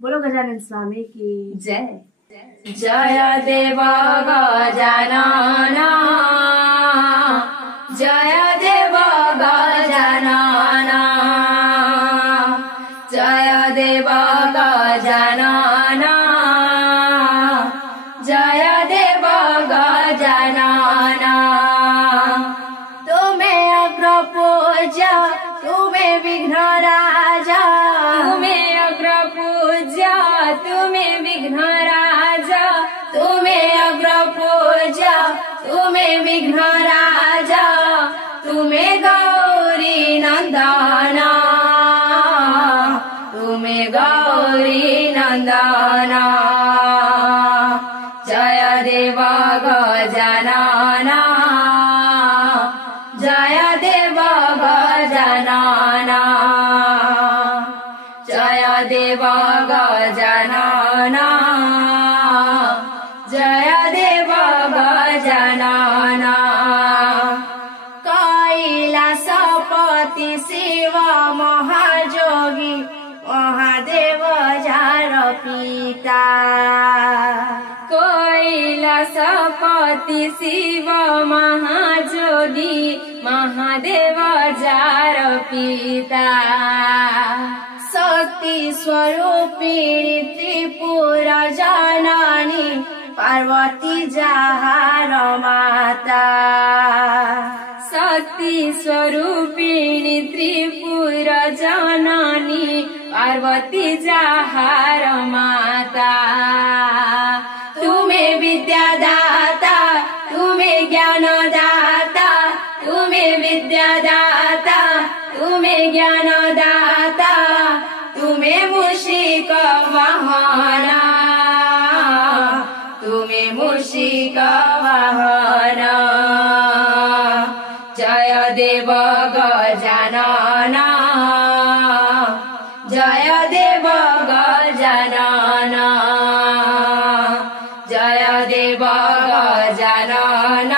बोलो गजानन स्वामी की जय। जय देव गजानन, जय देव गजानन, जय देव गजानन, जय देव गजानन। तुम्हें अग्र पूज्य, तुम्हें विघ्न राजा, तुम्हें अग्र पूज्य, तुम्हें विघ्न राजा, तुम्हें अग्र पूज्य, तुम्हें विघ्न राजा, तुम्हें गौरी नंदन, तुम्हें गौरी नंदन। जय देव गजानन, जय देव गजानन, जय देव गजानन, जय देव गजानन। कैलासपति शिव महाजोगी महादेव जार पिता, कैलासपति शिव महाजोगी महादेव जार पिता। शक्ति स्वरूपिणी त्रिपुर जननी पार्वती जहार माता, शक्ति स्वरूपिणी त्रिपुर जननी पार्वती जहार माता। तुम्हें विद्यादाता, तुम्हें ज्ञानदाता, तुम्हें विद्यादाता, तुम्हें ज्ञानदाता, तुम्हें मूषिक वाहन, तुम्हें मूषिक वाहन। जय देव गजानन, जय देव गजानन, जय देव गजानन,